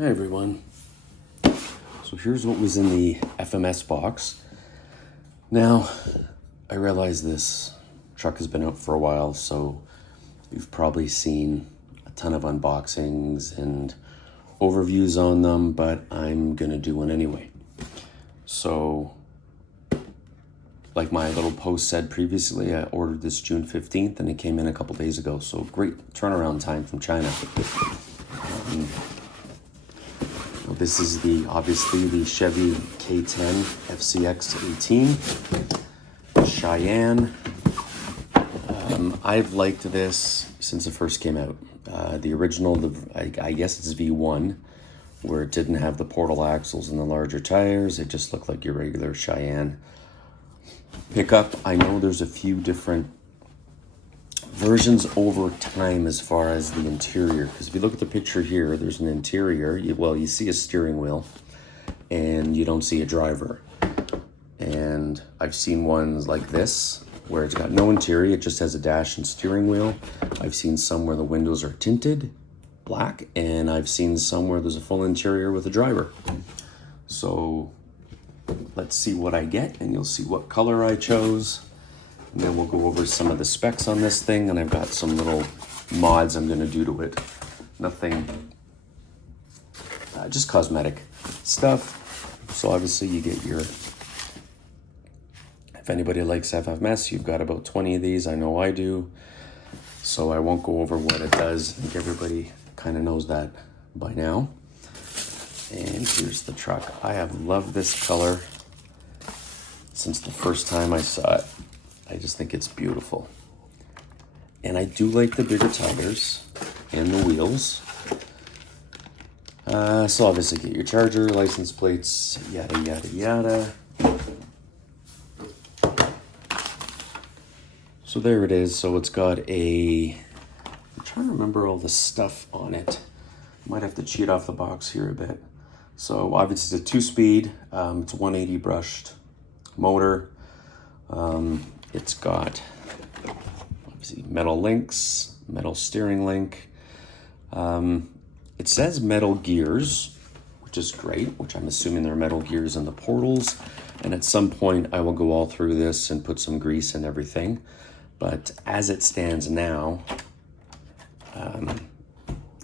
Hi everyone. So here's what was in the FMS box. Now, I realize this truck has been out for a while, so you've probably seen a ton of unboxings and overviews on them, but I'm gonna do one anyway. So, like my little post said previously, I ordered this June 15th and it came in a couple days ago, so great turnaround time from China. This is obviously the Chevy K10 FCX18 Cheyenne. I've liked this since it first came out. The original, I guess it's V1, where it didn't have the portal axles and the larger tires. It just looked like your regular Cheyenne pickup. I know there's a few different versions over time as far as the interior, because if you look at the picture here, there's an interior. You see a steering wheel and you don't see a driver. And I've seen ones like this where it's got no interior, it just has a dash and steering wheel. I've seen some where the windows are tinted black, and I've seen some where there's a full interior with a driver. So let's see what I get, and you'll see what color I chose. And then we'll go over some of the specs on this thing, and I've got some little mods I'm going to do to it. Nothing, just cosmetic stuff. So obviously you get your, if anybody likes FMS, you've got about 20 of these. I know I do. So I won't go over what it does. I think everybody kind of knows that by now. And here's the truck. I have loved this color since the first time I saw it. I just think it's beautiful. And I do like the bigger tires and the wheels. So obviously get your charger, license plates, yada, yada, yada. So there it is. So it's got I'm trying to remember all the stuff on it. Might have to cheat off the box here a bit. So obviously it's a 2-speed, it's 180 brushed motor. It's got obviously metal links, metal steering link. It says metal gears, which is great, which I'm assuming they're metal gears in the portals. And at some point I will go all through this and put some grease and everything. But as it stands now,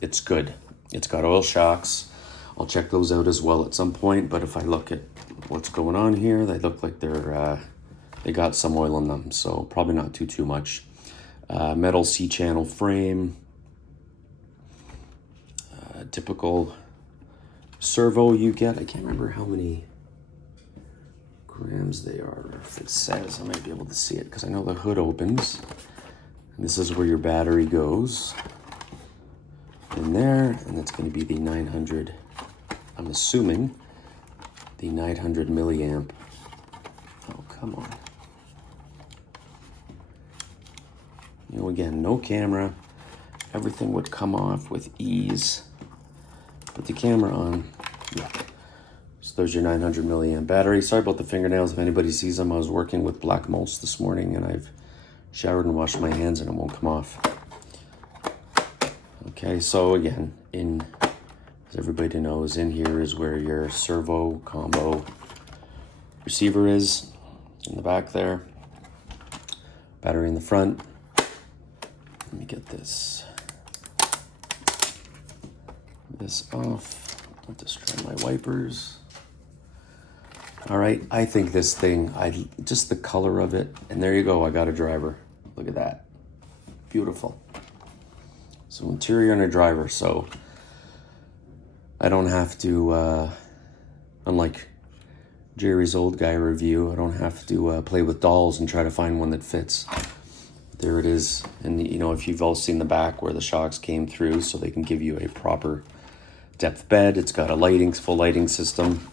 it's good. It's got oil shocks. I'll check those out as well at some point. But if I look at what's going on here, they look like they got some oil in them, so probably not too much. Metal C-channel frame. Typical servo you get. I can't remember how many grams they are. If it says, I might be able to see it because I know the hood opens. And this is where your battery goes. In there, and that's going to be the 900, I'm assuming, the 900 milliamp. Oh, come on. You know, again, no camera. Everything would come off with ease. Put the camera on. Yeah. So there's your 900 milliamp battery. Sorry about the fingernails. If anybody sees them, I was working with black mulch this morning and I've showered and washed my hands and it won't come off. Okay, so again, as everybody knows, in here is where your servo combo receiver is, in the back there. Battery in the front. Let me get this off. I'll destroy my wipers. All right, I think this thing, just the color of it, and there you go, I got a driver. Look at that. Beautiful. So interior and a driver, so I don't have to, unlike Jerry's old guy review, I don't have to play with dolls and try to find one that fits. There it is. And you know, if you've all seen the back where the shocks came through so they can give you a proper depth bed. It's got a full lighting system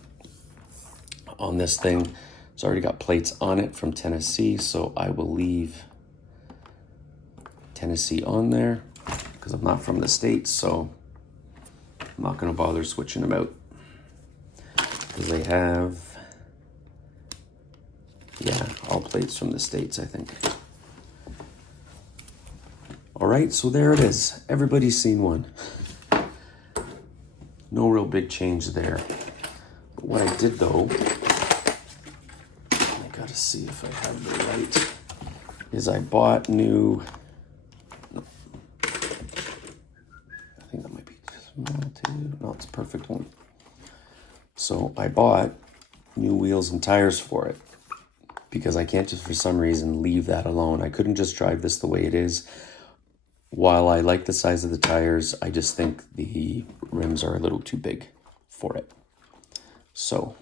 on this thing. It's already got plates on it from Tennessee, so I will leave Tennessee on there because I'm not from the States, so I'm not going to bother switching them out because they have, yeah, all plates from the States, I think. All right, so there it is. Everybody's seen one. no real big change there. But what I did though, I gotta see if I have the right, is I bought new, I think that might be small too. No, it's a perfect one. So I bought new wheels and tires for it because I can't just for some reason leave that alone. I couldn't just drive this the way it is. While I like the size of the tires, I just think the rims are a little too big for it. So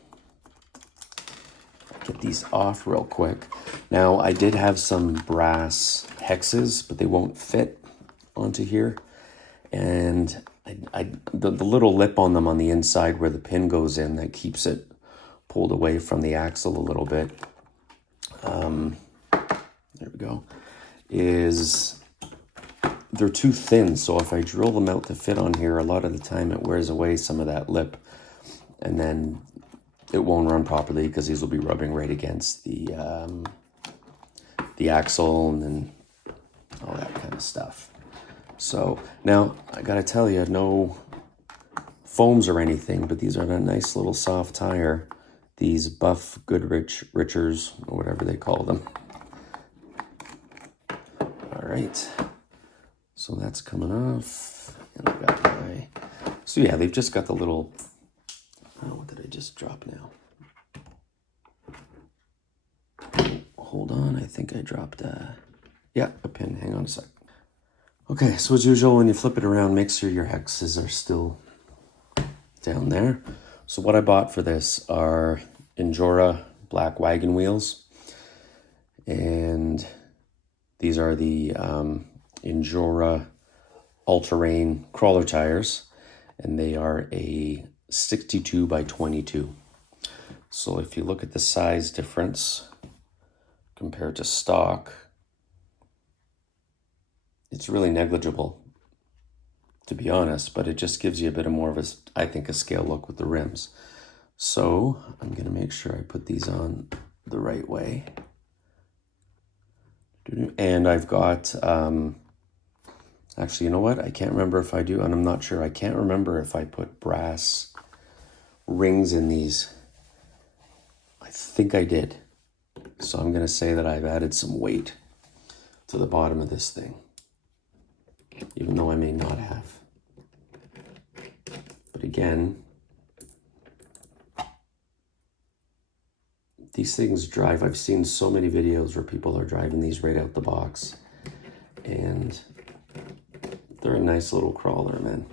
get these off real quick. Now I did have some brass hexes, but they won't fit onto here. And the little lip on them on the inside where the pin goes in that keeps it pulled away from the axle a little bit. There we go. They're too thin, so if I drill them out to fit on here, a lot of the time it wears away some of that lip, and then it won't run properly because these will be rubbing right against the axle and then all that kind of stuff. So now I gotta tell you, no foams or anything, but these are a nice little soft tire. These Buff Goodrich Richers, or whatever they call them. All right, so that's coming off, and I got my. So yeah, they've just got the little. Oh, what did I just drop now? Hold on, I think I dropped a pin. Hang on a sec. Okay, so as usual, when you flip it around, make sure your hexes are still down there. So what I bought for this are Injora black wagon wheels. And these are the Injora all-terrain crawler tires. And they are a 62 by 22. So if you look at the size difference compared to stock, it's really negligible, to be honest, but it just gives you a bit of more of a, I think, a scale look with the rims. So I'm gonna make sure I put these on the right way. And I've got, actually, you know what? I can't remember if I do, and I'm not sure. I can't remember if I put brass rings in these. I think I did. So I'm gonna say that I've added some weight to the bottom of this thing, even though I may not have. But again, these things drive. I've seen so many videos where people are driving these right out the box, and they're a nice little crawler, man.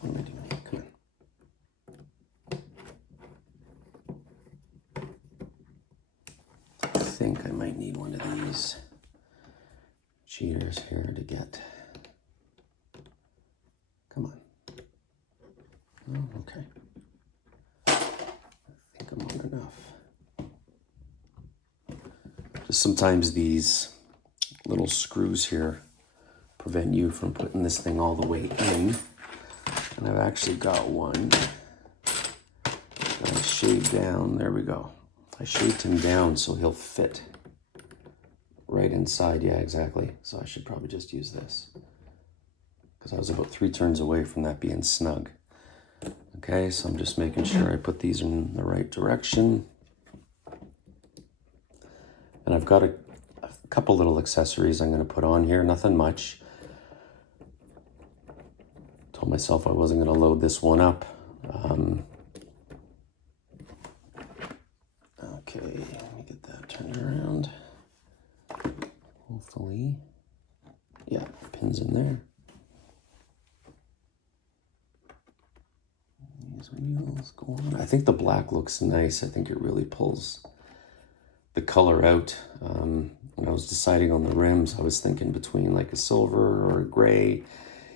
What am I doing? Come on. I think I might need one of these cheaters here to get. Come on. Oh, okay. I think I'm on enough. Just sometimes these little screws here prevent you from putting this thing all the way in. And I've actually got one that I shaved down. There we go. I shaved him down so he'll fit right inside. Yeah, exactly. So I should probably just use this, because I was about 3 turns away from that being snug. Okay, so I'm just making sure I put these in the right direction. And I've got a couple little accessories I'm going to put on here, nothing much. Told myself I wasn't going to load this one up. Okay, let me get that turned around. Hopefully. Yeah, pins in there. These wheels go on. I think the black looks nice. I think it really pulls the color out. When I was deciding on the rims, I was thinking between like a silver or a gray,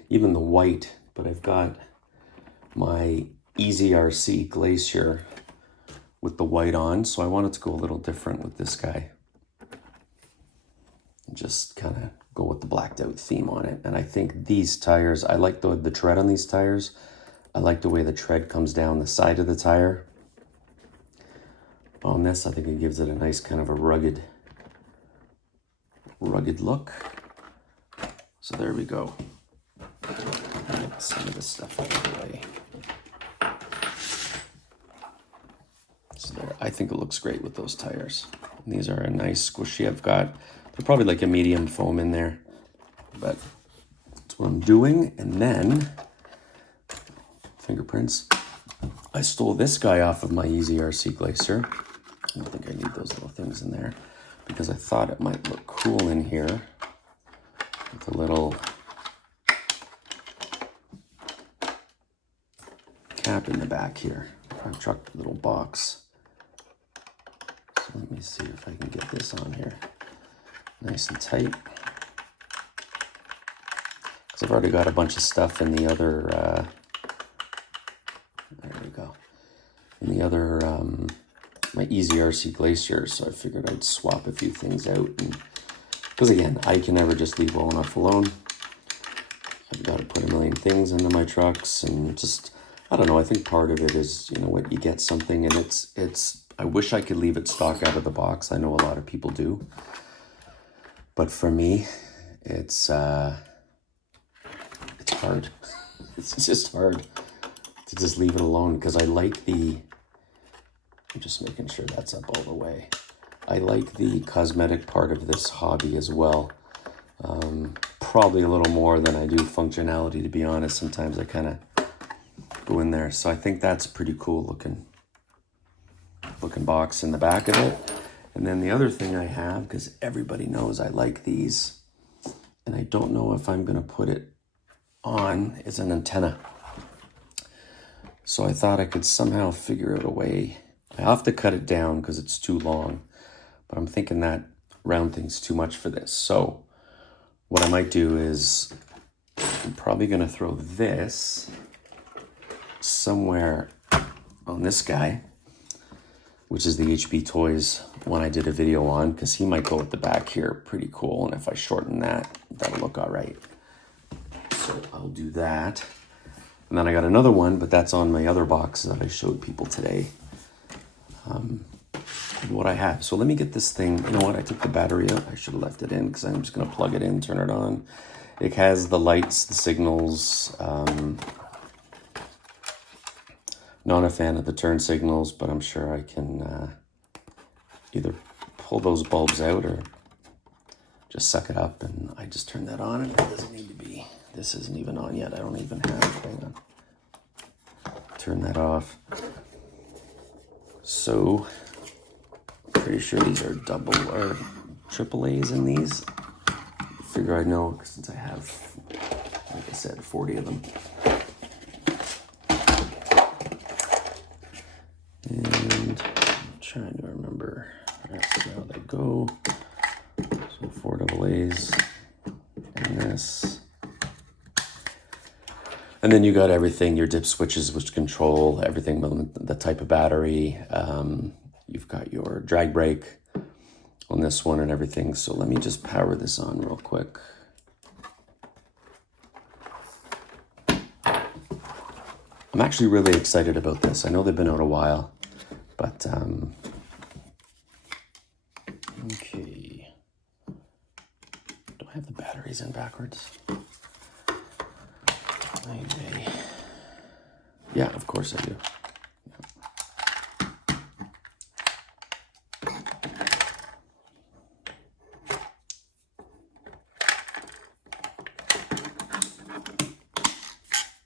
even the white, but I've got my Easy RC Glacier with the white on, so I wanted to go a little different with this guy. Just kind of go with the blacked out theme on it. And I think these tires, I like the tread on these tires. I like the way the tread comes down the side of the tire. On this, I think it gives it a nice kind of a rugged look. So there we go. Get some of this stuff out of the way. So there, I think it looks great with those tires. And these are a nice squishy. They're probably like a medium foam in there, but that's what I'm doing. And then, fingerprints. I stole this guy off of my Easy RC Glacier. I don't think I need those little things in there because I thought it might look cool in here with a little cap in the back here. Front truck little box. So let me see if I can get this on here nice and tight. Because I've already got a bunch of stuff in the other, there we go, in the other, my Easy RC Glacier, so I figured I'd swap a few things out. Because again, I can never just leave well enough alone. I've got to put a million things into my trucks, and just, I don't know, I think part of it is, you know what, you get something and it's I wish I could leave it stock out of the box. I know a lot of people do. But for me, it's hard. It's just hard to just leave it alone because I like I'm just making sure that's up all the way. I like the cosmetic part of this hobby as well. Probably a little more than I do functionality, to be honest. Sometimes I kind of go in there. So I think that's a pretty cool looking box in the back of it. And then the other thing I have, because everybody knows I like these, and I don't know if I'm going to put it on, is an antenna. So I thought I could somehow figure out a way. I have to cut it down because it's too long, but I'm thinking that round thing's too much for this. So what I might do is I'm probably going to throw this somewhere on this guy, which is the HB Toys one I did a video on, because he might go at the back here pretty cool. And if I shorten that, that'll look all right. So I'll do that. And then I got another one, but that's on my other box that I showed people today. What I have. So let me get this thing. You know what? I took the battery out. I should have left it in because I'm just going to plug it in, turn it on. It has the lights, the signals. Not a fan of the turn signals, but I'm sure I can either pull those bulbs out or just suck it up. And I just turn that on, and it doesn't need to be. This isn't even on yet. I don't even have. Hang on. Turn that off. So, pretty sure these are double or triple A's in these. Figure I know since I have, like I said, 40 of them. And I'm trying to remember that's how they go. So 4 double A's and this. And then you got everything, your dip switches, which control everything, the type of battery. You've got your drag brake on this one and everything. So let me just power this on real quick. I'm actually really excited about this. I know they've been out a while, but okay. Do I have the batteries in backwards? Maybe. Yeah, of course I do.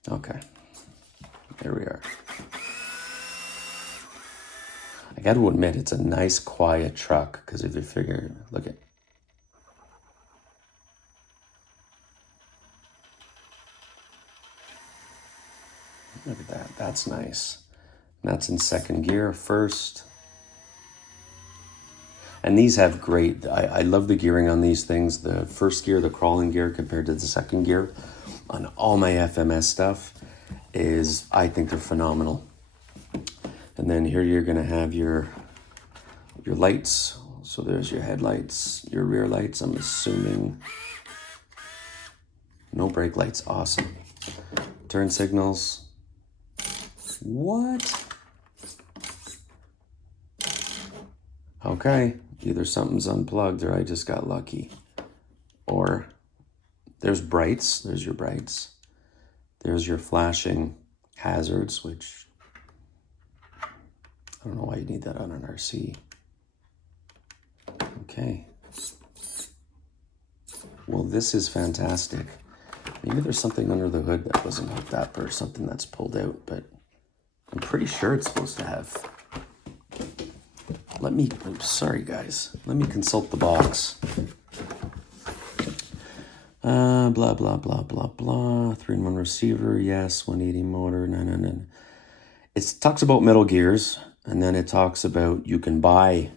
Okay, there we are. I got to admit, it's a nice, quiet truck, because if you figure, look at that, that's nice. And that's in second gear, first. And these have great, I love the gearing on these things. The first gear, the crawling gear compared to the second gear on all my FMS stuff is, I think they're phenomenal. And then here you're gonna have your lights. So there's your headlights, your rear lights, I'm assuming. No brake lights, awesome. Turn signals. What? Okay, either something's unplugged or I just got lucky. Or there's brights, there's your brights. There's your flashing hazards, which I don't know why you need that on an RC. Okay. Well, this is fantastic. Maybe there's something under the hood that wasn't hooked up or something that's pulled out, but I'm pretty sure it's supposed to have. Sorry guys, let me consult the box. Blah, blah, blah, blah, blah. 3-in-1 receiver, yes, 180 motor, no. It talks about metal gears, and then it talks about you can buy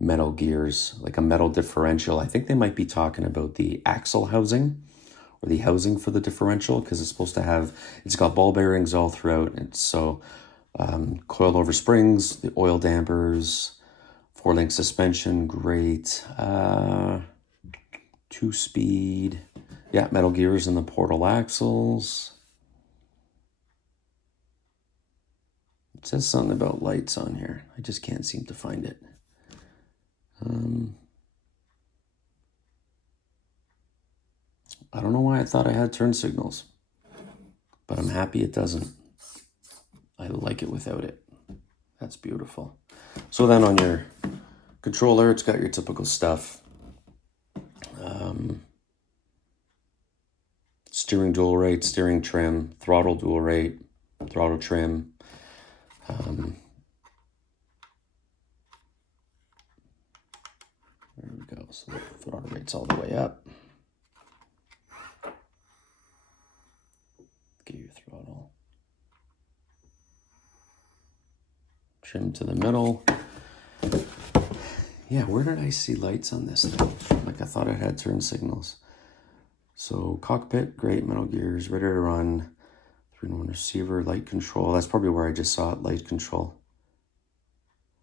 metal gears, like a metal differential. I think they might be talking about the axle housing or the housing for the differential, because it's supposed to have, it's got ball bearings all throughout. It's so coiled over springs, the oil dampers, 4-link suspension, great. 2-speed. Yeah, metal gears in the portal axles. It says something about lights on here. I just can't seem to find it. I don't know why I thought I had turn signals, but I'm happy it doesn't. I like it without it. That's beautiful. So then on your controller, it's got your typical stuff. Steering dual rate, steering trim, throttle dual rate, throttle trim. There we go. So the throttle rate's all the way up. Get your throttle. Trim to the middle. Yeah, where did I see lights on this thing? Like I thought it had turn signals. So cockpit, great, metal gears, ready to run. 3-in-1 receiver, light control. That's probably where I just saw it, light control.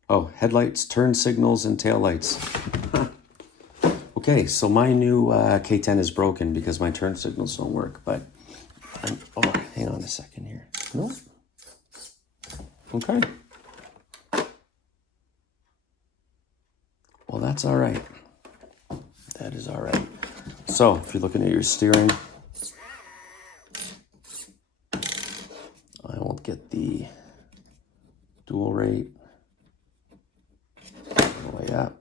Oh, headlights, turn signals, and tail lights. Okay, so my new K10 is broken because my turn signals don't work, but oh, hang on a second here. Nope. Okay. Well, that's all right. That is all right. So if you're looking at your steering, I won't get the dual rate. All the way up.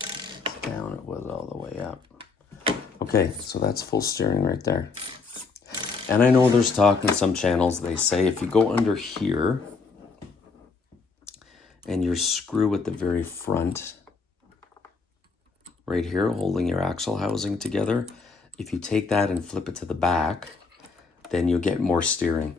It's down, it was all the way up. Okay, so that's full steering right there. And I know there's talk in some channels, they say if you go under here and your screw at the very front, right here, holding your axle housing together, if you take that and flip it to the back, then you'll get more steering.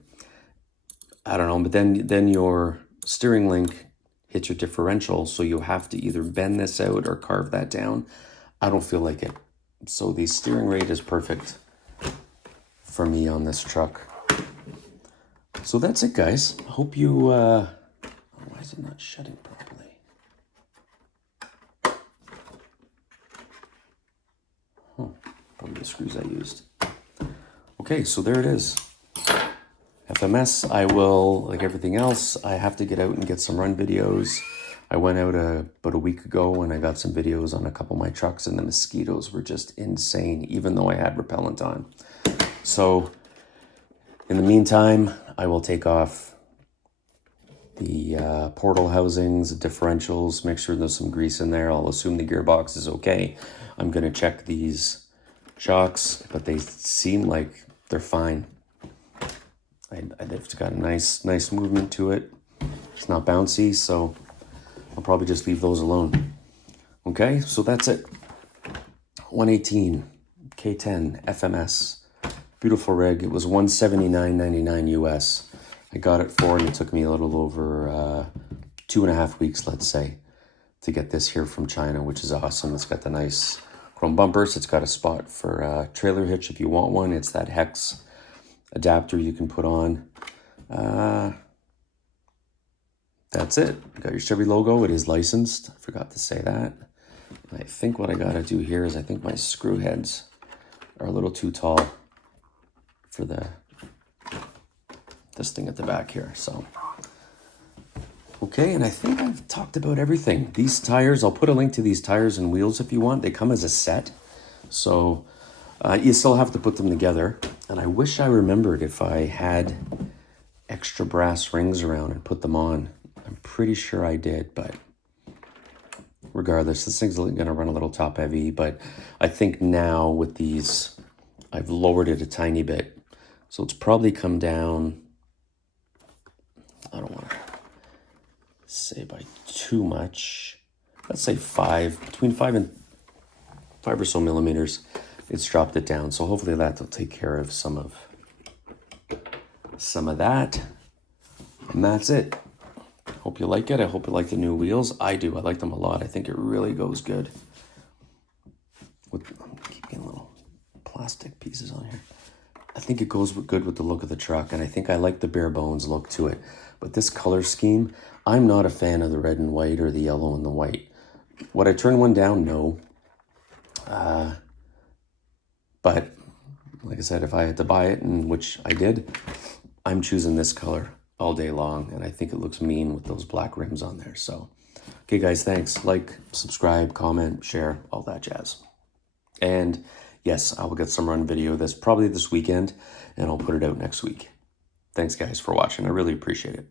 I don't know, but then your steering link hits your differential, so you have to either bend this out or carve that down. I don't feel like it. So the steering rate is perfect for me on this truck. So that's it, guys. I hope you, why is it not shutting properly? Probably the screws I used. Okay, so there it is. FMS, I will, like everything else, I have to get out and get some run videos. I went out about a week ago and I got some videos on a couple of my trucks, and the mosquitoes were just insane, even though I had repellent on. So in the meantime, I will take off the portal housings, the differentials, make sure there's some grease in there. I'll assume the gearbox is okay. I'm going to check these shocks, but they seem like they're fine. They've got a nice movement to it. It's not bouncy, so I'll probably just leave those alone. Okay, so that's it. 118 K10 FMS. Beautiful rig. It was $179.99 US. I got it for, and it took me a little over 2.5 weeks, let's say, to get this here from China, which is awesome. It's got the nice chrome bumpers. It's got a spot for a trailer hitch if you want one. It's that hex adapter you can put on. That's it. You got your Chevy logo. It is licensed. I forgot to say that. And I think what I got to do here is I think my screw heads are a little too tall for this thing at the back here. So, okay, and I think I've talked about everything. These tires, I'll put a link to these tires and wheels if you want. They come as a set. So you still have to put them together. And I wish I remembered if I had extra brass rings around and put them on. I'm pretty sure I did, but regardless, this thing's going to run a little top heavy, but I think now with these, I've lowered it a tiny bit. So it's probably come down, I don't want to say by too much. Let's say between 5 or so millimeters. It's dropped it down. So hopefully that'll take care of some of that. And that's it. Hope you like it. I hope you like the new wheels. I do. I like them a lot. I think it really goes good. I'm keeping little plastic pieces on here. I think it goes good with the look of the truck, and I think I like the bare bones look to it. But this color scheme, I'm not a fan of the red and white or the yellow and the white. Would I turn one down? No. But like I said, if I had to buy it, and which I did, I'm choosing this color all day long, and I think it looks mean with those black rims on there. So, okay, guys, thanks. Like, subscribe, comment, share, all that jazz. And yes, I will get some run video probably this weekend, and I'll put it out next week. Thanks, guys, for watching. I really appreciate it.